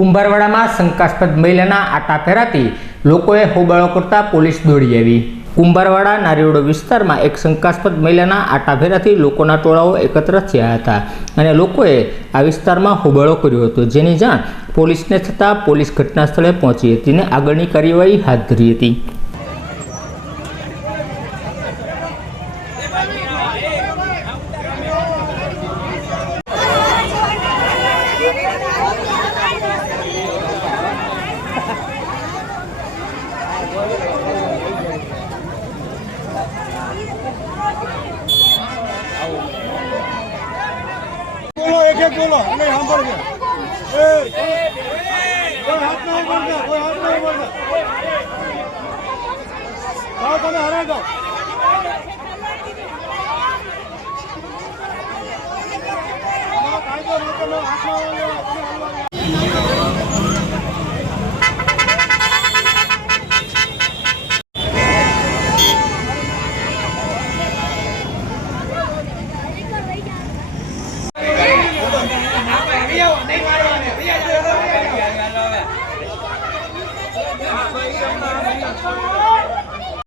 કુંભારવાડામાં શંકાસ્પદ મહિલાના આટા ફેરાતી લોકોએ હોબાળો કરતા પોલીસ દોડી આવી। કુંભારવાડા નારીઓડ વિસ્તારમાં એક શંકાસ્પદ મહિલાના આટા ફેરાથી લોકોના ટોળાઓ એકત્ર થયા હતા અને લોકોએ આ વિસ્તારમાં હોબાળો કર્યો હતો, જેની જાણ પોલીસને થતાં પોલીસ ઘટના સ્થળે પહોંચી હતી અને આગળની કાર્યવાહી હાથ ધરી હતી। बोलो एक बोलो हमें सांभळ के कोई हाथ नहीं बोलता, कोई हाथ नहीं बोलता। आओ તમે હરાઈ દો। કાયદો રોકેલો હાથમાં नहीं मारवाने